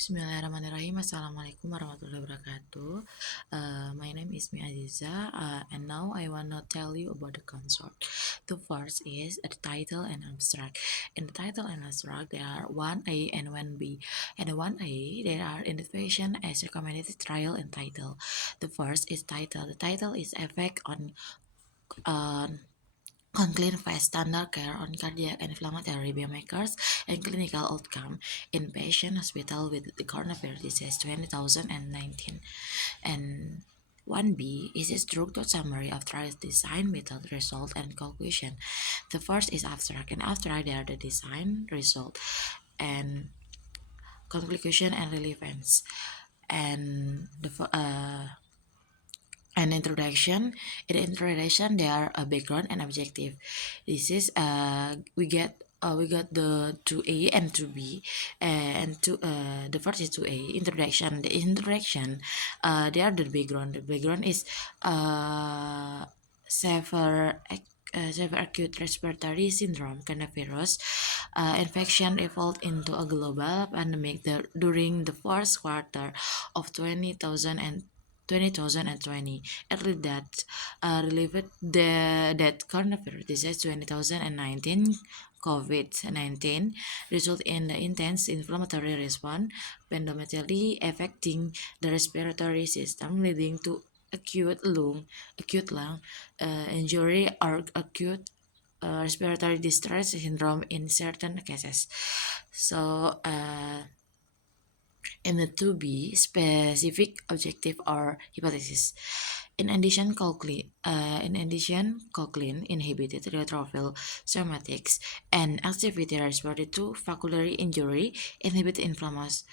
Bismillahirrahmanirrahim. Assalamualaikum warahmatullahi wabarakatuh. My name is Aziza, and now I wanna tell you about the consort. The first is the title and abstract. In the title and abstract, there are 1A and 1B. And the 1A, there are indication as recommended trial and title. The first is title. The title is effect on clean phase standard care on cardiac and inflammatory biomarkers and clinical outcome in patient hospital with the coronavirus disease 2019. And 1B is a structured summary of trial design, method, result, and conclusion. The first is abstract, and abstract they are the design, result, and conclusion and relevance. And an introduction. In the introduction, there are a background and objective. This is we got the 2A and 2B, and the first is 2A introduction. The introduction, they are the background. The background is severe severe acute respiratory syndrome coronavirus infection evolved into a global pandemic during the first quarter of 2020. Early that relieved that coronavirus disease 2019 COVID-19 result in the intense inflammatory response, fundamentally affecting the respiratory system, leading to acute lung injury or acute respiratory distress syndrome in certain cases. So, in the 2B, specific objective or hypothesis. In addition, inhibited neutrophil somatics and activity responded to vascular injury, inhibit inflammation,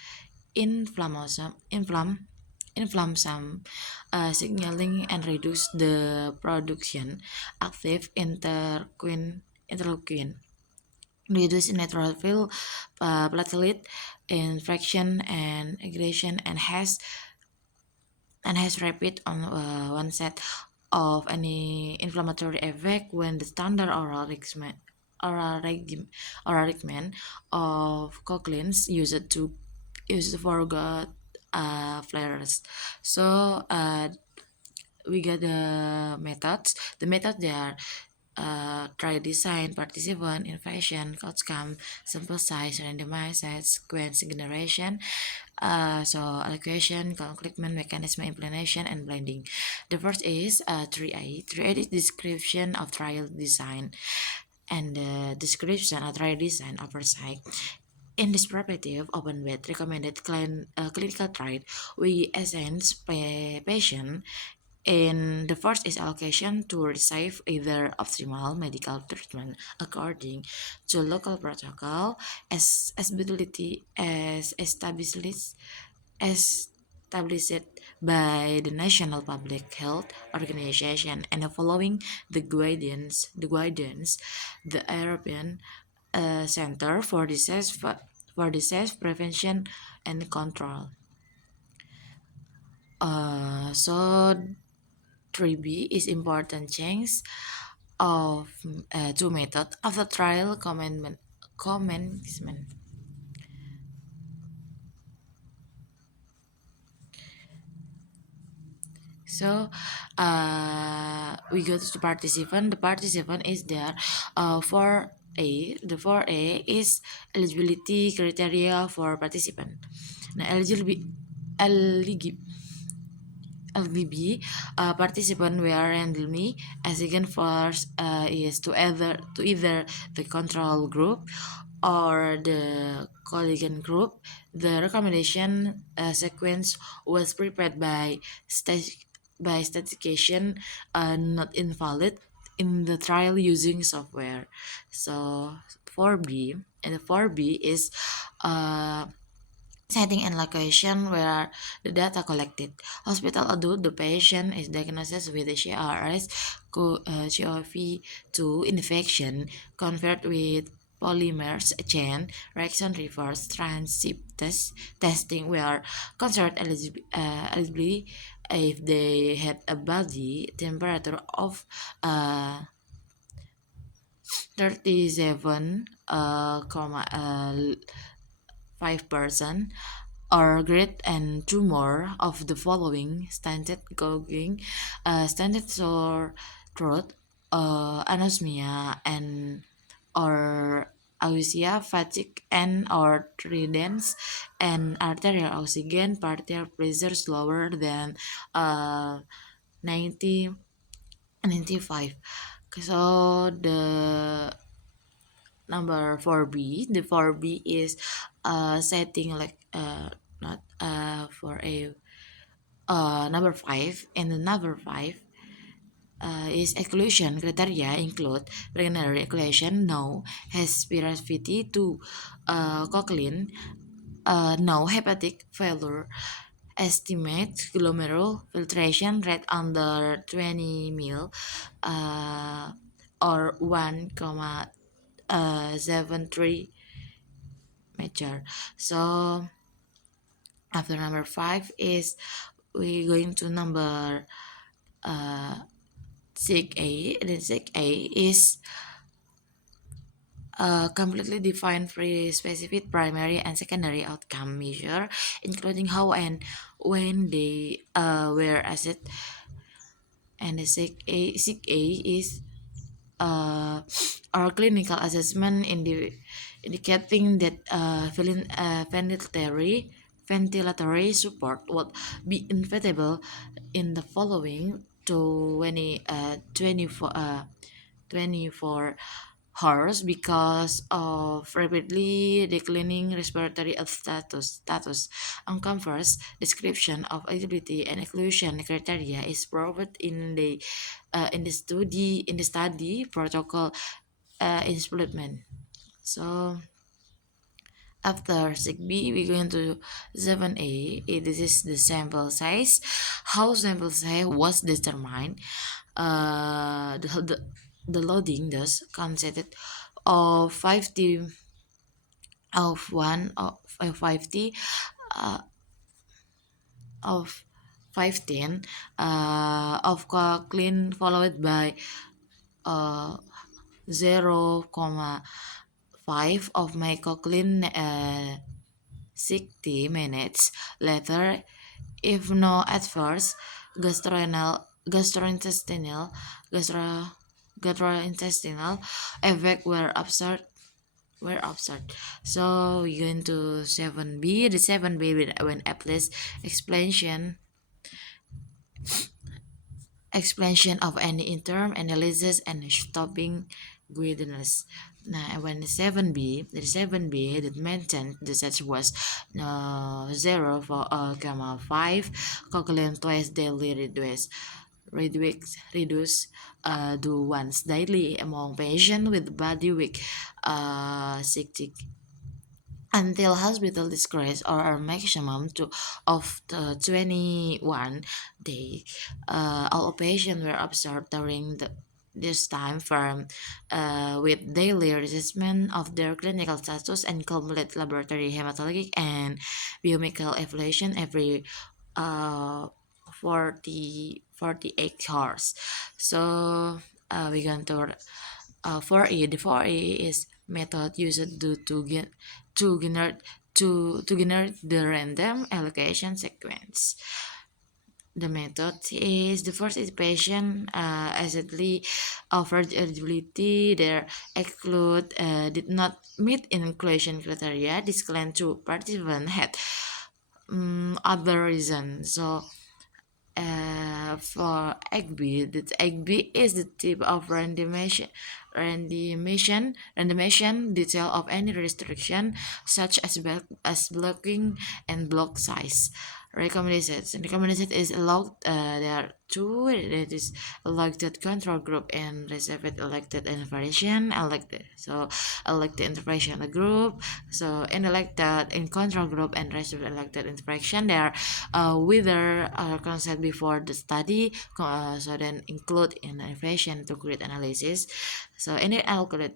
signaling and reduce the production active interleukin, reduce neutrophil platelet infection and aggregation, and has rapid onset of any inflammatory effect when the standard oral regimen of cochleans used for gut flares. So we got the methods. The methods they are trial design, participant, innovation, outcome, sample size, randomized, sequence generation, so allocation, conclusion, mechanism, implementation, and blending. The first is 3A. 3A is description of trial design, and the description of trial design oversight. In this perspective, open bed recommended clinical trial, we assign patient in the first is allocation to receive either optimal medical treatment according to local protocol as ability as established by the National Public Health Organization and following the European Center for Disease Prevention and Control. So 3B is important change of two method of the trial commencement. So we go to the participant. The participant is there for A. The 4A is eligibility criteria for participant. Now LDB participant were randomly assigned first is to either the control group or the collision group. The recommendation sequence was prepared by statistician, not invalid in the trial using software. So 4B, and the 4B is uh, setting and location where the data collected. Hospital adult, the patient is diagnosed with a COV2 infection convert with polymers chain reaction reverse testing where concerned eligibility if they had a body temperature of 37 5% or great and two more of the following standard sore throat, anosmia, and or ausia, fatigue, and or tridents, and arterial oxygen partial pressure lower than uh, 90 95. So the number 4B, the 4B is setting like not for a number 5, and the number 5 is exclusion criteria include pulmonary occlusion, no, has spirometry to cochlear, no, hepatic failure, estimate glomerular filtration rate under 20 mil, uh, or 1,73 measure. So after number 5 is we going to number uh, 6A. The 6A is completely defined pre-specific primary and secondary outcome measure, including how and when they were assessed. And the sick A is our clinical assessment indicating that ventilatory support would be inevitable in the following 24 hours because of rapidly declining respiratory status. Uncomfort's description of eligibility and exclusion criteria is provided in the study protocol in supplement. So after 6B, we're going to 7A. This is the sample size. How sample size was determined? The loading does consisted of 50 of one of 50 uh, of 15 of clean followed by uh, 0,5 of mycoclean 60 minutes later. If no adverse gastrointestinal gastro, gastrointestinal effect were observed. So we're going to 7B. The 7B when at least explanation of any interim analysis and stopping guidance. Now, when the 7B that mentioned the such was 0 for 5 covalent twice daily reduce to once daily among patients with body weight 60 until hospital disgrace or a maximum of the 21 day. All patients were observed during this time frame with daily assessment of their clinical status and complete laboratory hematologic and biochemical evaluation every uh, 48 hours. So we're going to 4E. The 4E is method used to generate to generate the random allocation sequence. The method is the first is patient exactly offered eligibility. Their exclude did not meet inclusion criteria. Disclaimed to participant had other reasons. So for egg B, the egg B is the type of randomization detail of any restriction, such as blocking and block size. Recommendation is allowed. There are two. That is elected control group and reserved elected intervention. Elected. So elected intervention group. So in elected in control group and reserved elected intervention, there whether consent before the study, so then include in innovation to create analysis. So any algorithm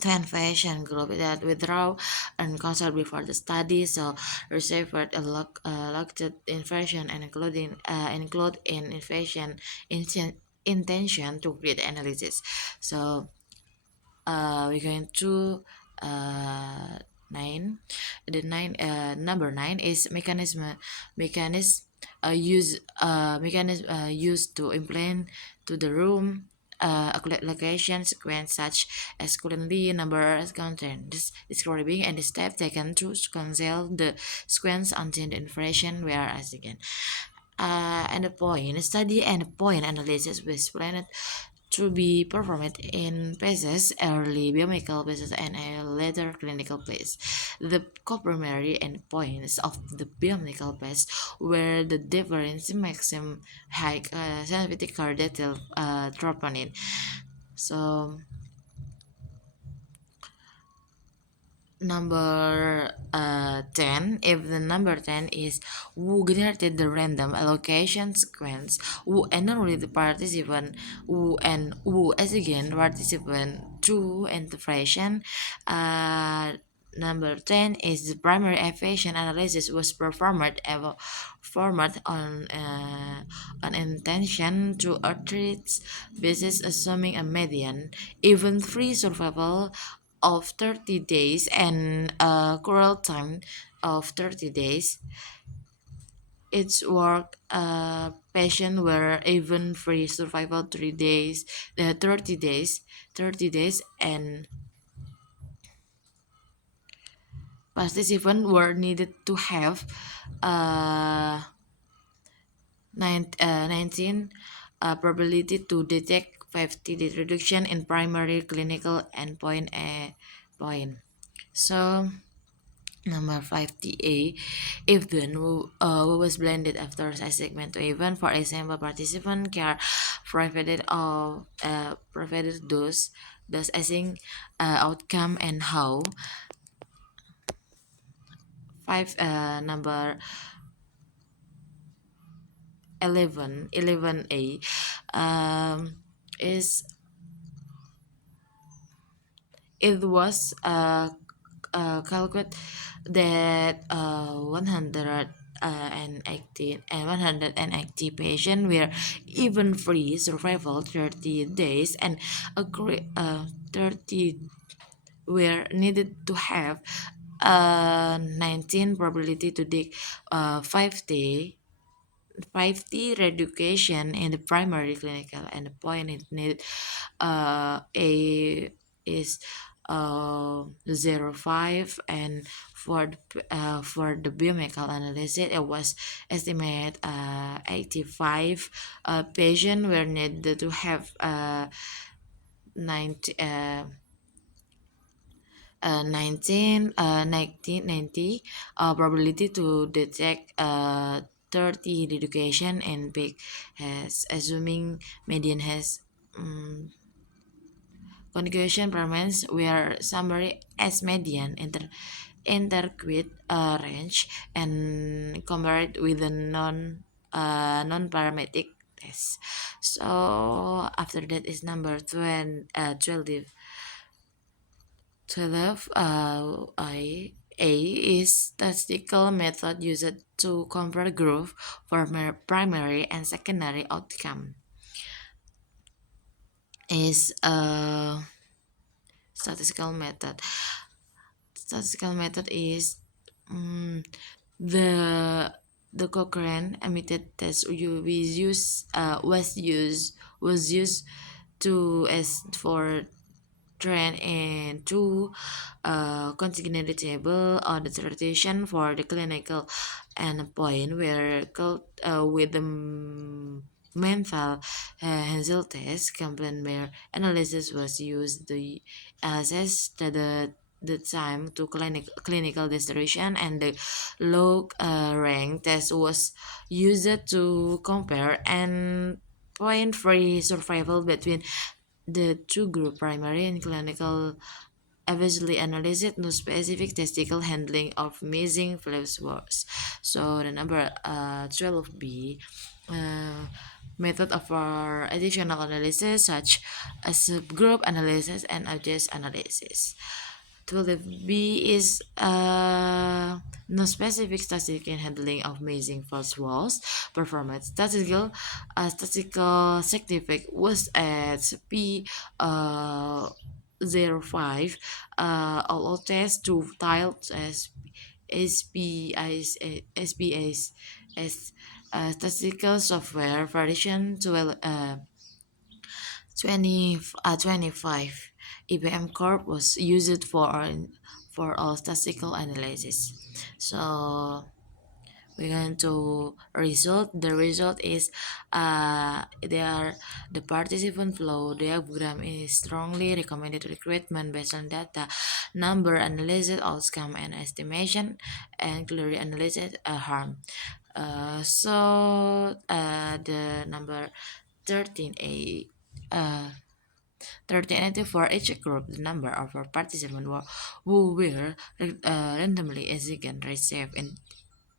confession group that withdraw and consult before the study. So reserved locked information and include in information intention to create analysis. So we're going to uh, nine. The number nine is mechanism used to implement to the room location sequence such as currently number content describing and the step taken to cancel the sequence until the information whereas again and the point study and point analysis was planned to be performed in phases, early biochemical phases and a later clinical phase. The co-primary endpoints of the biochemical phase were the difference in maximum high sensitivity cardiac troponin. So number 10, if the number 10 is who generated the random allocation sequence, who enrolled the participant, who and who as again participant through interpretation. Number 10 is the primary evaluation analysis was performed on intention to arthritis basis assuming a median even free survival of 30 days and a cruel time of 30 days. Its work patient were even free survival 3 days, 30 days, 30 days, and participants were needed to have uh, 19 probability to detect 50 reduction in primary clinical endpoint a point. So number 50A, if the new was blended after a segment to event, for example, participant care provided of provided those assessing outcome and how. Five number 11A is it was calculate that 100 and 18 and 180 patients were even free survival 30 days and agree 30 were needed to have 19 probability to dig 5 day 50 reduction in the primary clinical and the point it need a is 0.5 and for the biomedical analysis it was estimated 85 patients were needed to have 90 1990 probability to detect 30 education and big has assuming median has conjugation parameters were summary as median interquit range and compared with the non-parametric test. So after that is number 20, 12 12 A is statistical method used to compare growth for primary and secondary outcome. Is a statistical method. Statistical method is the Cochrane emitted test was used to as for trend and two consecutive table on the tradition for the clinical endpoint where with the mental Hansel test complement analysis was used to assess the time to clinical distribution and the log rank test was used to compare and point free survival between the two group primary and clinical eventually analyzed no specific testicle handling of missing flaps words. So the number 12B method of our additional analysis such as subgroup analysis and object analysis. 12B is no specific statistical handling of missing false walls. Performance statistical significance was at P 05 all tests to tiled as SBS SBS as statistical software version 12, 25. IBM Corp was used for all statistical analysis. So we're going to result. The result is there the participant flow diagram is strongly recommended recruitment based on data number analysis outcome and estimation and clearly analysis harm. The number 13a uh, 1380 for each group, the number of our participants who were randomly assigned receive in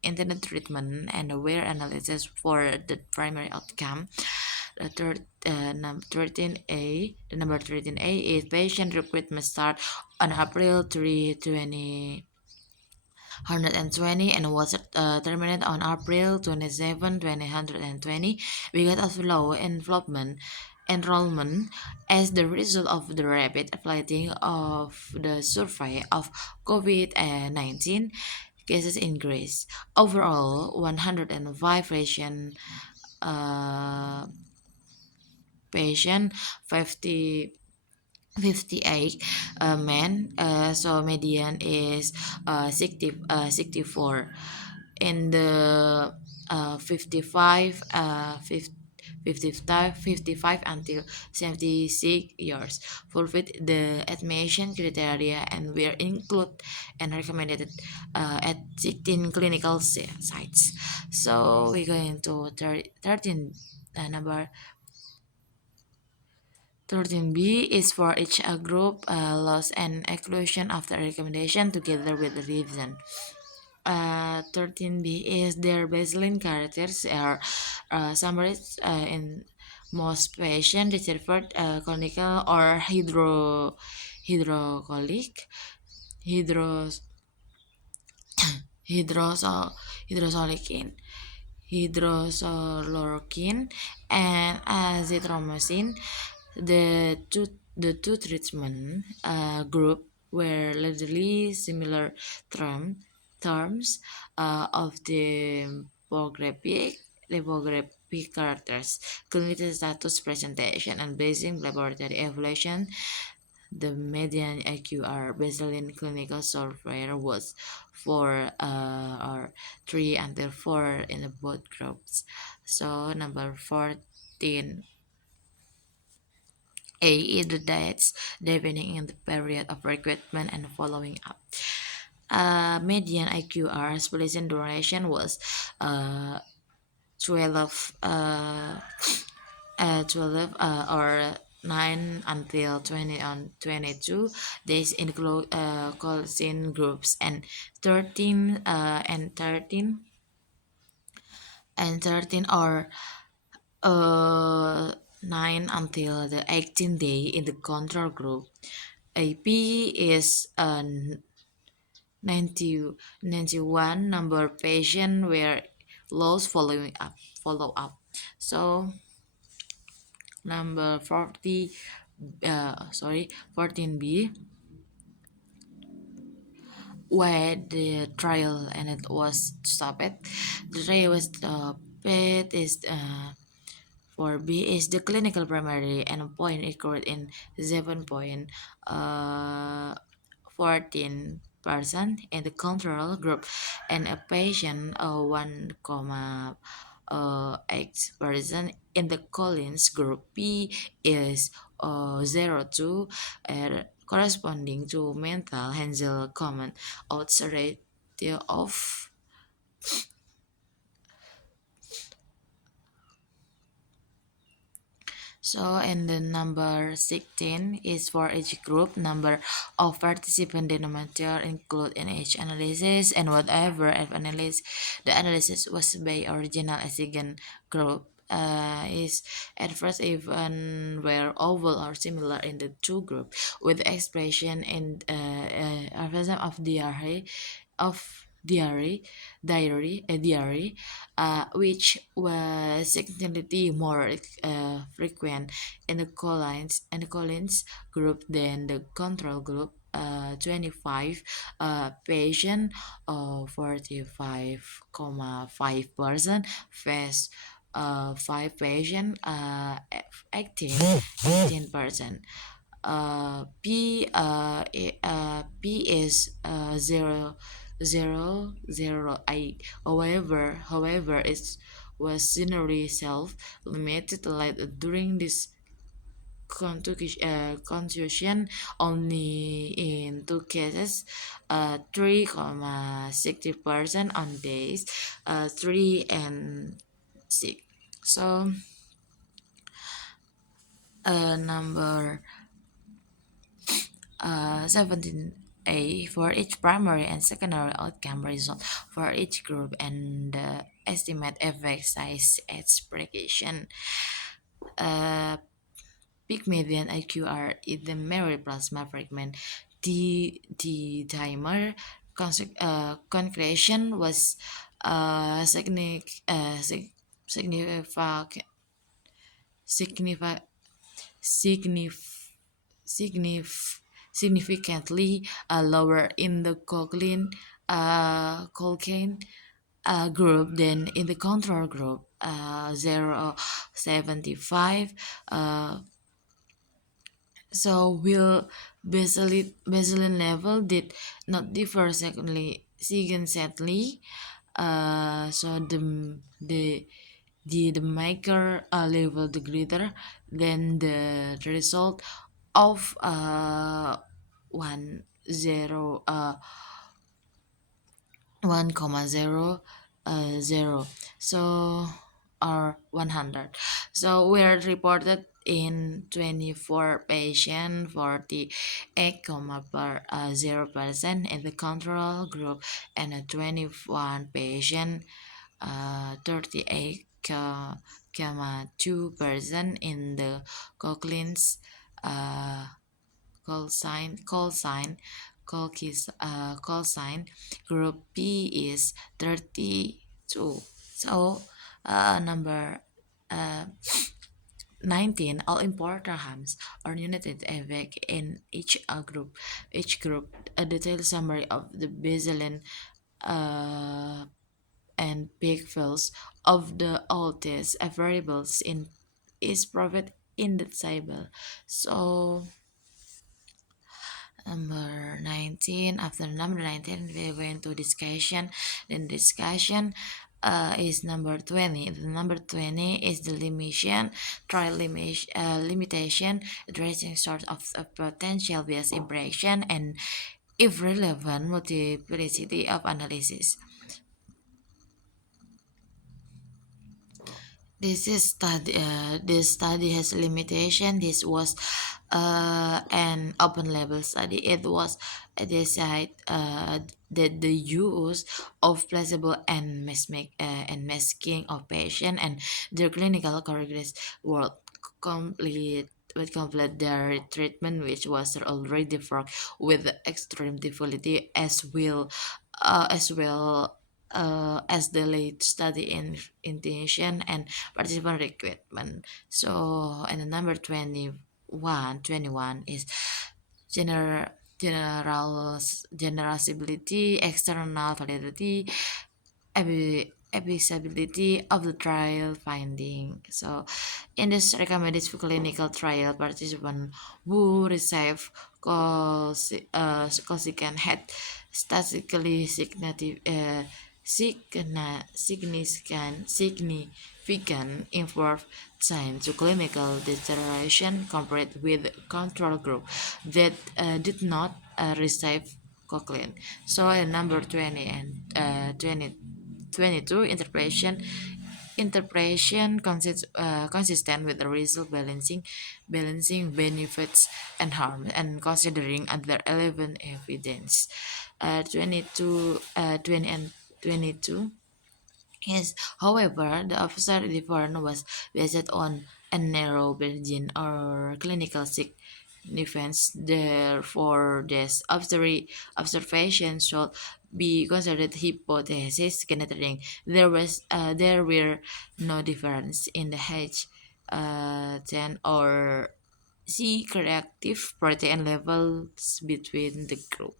internet treatment and aware analysis for the primary outcome. The 13A, the number 13A is patient recruitment start on April 3, 2020 and was terminated on April 27, 2020 because of low enrollment as the result of the rapid flooding of the survey of COVID-19 cases in Greece. Overall, 105 uh, patient 50 58 men, so median is 64 in the 55 55 until 76 years fulfilled the admission criteria and were included and recommended at 16 clinical sites. So we're going to 13 number 13B is for each group loss and exclusion after recommendation together with the revision. 13B is their baseline characters are summarized in most patients referred clinical or hydrocolic hydros hydroso hydrosolic hydroxychloroquine and azithromycin. The two treatment group were largely similar terms of the demographic characters, clinical status presentation, and basic laboratory evaluation. The median AQR baseline clinical software was 4 or 3 until 4 in both groups. So number 14 A is the dates depending on the period of recruitment and following up. Median IQR splicing duration was uh, 12 12 or 9 until 20 on 22 days include collagen groups and 13 and 13 or 9 until the 18th day in the control group. AP is 90, 91 number patient were lost follow up. So number 14B where the trial and it was stopped. The trial was stopped is for B is the clinical primary endpoint occurred in 7.14% in the control group and a patient 1.8% in the Collins group. P is 0.2 corresponding to mental Hansel common odds ratio of. So, and the number 16 is for each group. Number of participant denominator include in each analysis and whatever if the analysis was by original Asigan group is at first even were oval or similar in the two group with expression in of the array of diary, diary, which was significantly more frequent in the Collins group than the control group. 25 patient, 45.5% face 5 patient, 18%. P is 0.008. However, it was generally self-limited. Like during this contusion, only in two cases, 3.60% on days 3 and 6. So number 17A for each primary and secondary outcome result for each group, and the estimate effect size expression. Uh, Peak median IQR is the memory plasma fragment. The timer concretion was significant significant signif- signif- significantly lower in the cocaine group than in the control group. 0.75. So will baseline level did not differ significantly. So the maker level the greater than the result of 1 0 1,0 so or 100, so were reported in 24 patient, 48 per 0% in the control group, and a 21 patient, 38 2% in the Cochlean's uh, call sign group. P is 32. So number uh, 19, all important harms are united effect in each group. A detailed summary of the baseline uh, and peak values of the all test variables in is provided in the table. So number 19, after number 19 we went to discussion. Then discussion is number 20. The number 20 is the limitation addressing source of potential bias impression and if relevant multiplicity of analysis. This study has limitation. This was an open label study. It was decided that the use of placebo and masking of patient and their clinical progress were complete would complete their treatment, which was already fraught with extreme difficulty, as the late study in intention and participant recruitment. So, and the number 21 is general generalizability, external validity, applicability of the trial finding. So, in this recommended clinical trial, participants who receive colchicine had statistically significant improved sign to clinical deterioration compared with control group that did not receive cochlear. So, number 20 and 22, interpretation consistent with the result balancing benefits and harm and considering other relevant evidence. 20 and 22 is, however, the observed difference was based on a narrow margin or clinical significance. Therefore, this observation should be considered hypothesis considering there were no difference in the H10 or C reactive protein levels between the group.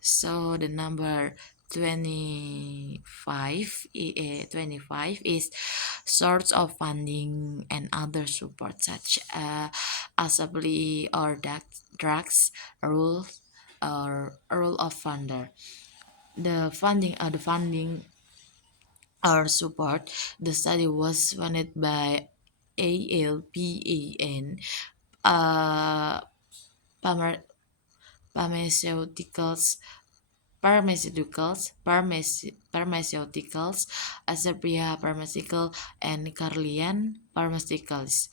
So the number 25 is source of funding and other support such assembly or drugs rules or rule of funder. The funding or support. The study was funded by ALPAN, uh, pharma- pharmaceuticals pharmaceuticals, Azerbia Pharmaceutical, and Carlian Pharmaceuticals.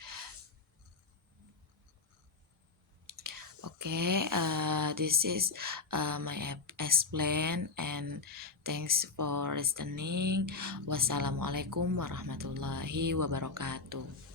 Okay, this is my explain and thanks for listening. Wassalamualaikum warahmatullahi wabarakatuh.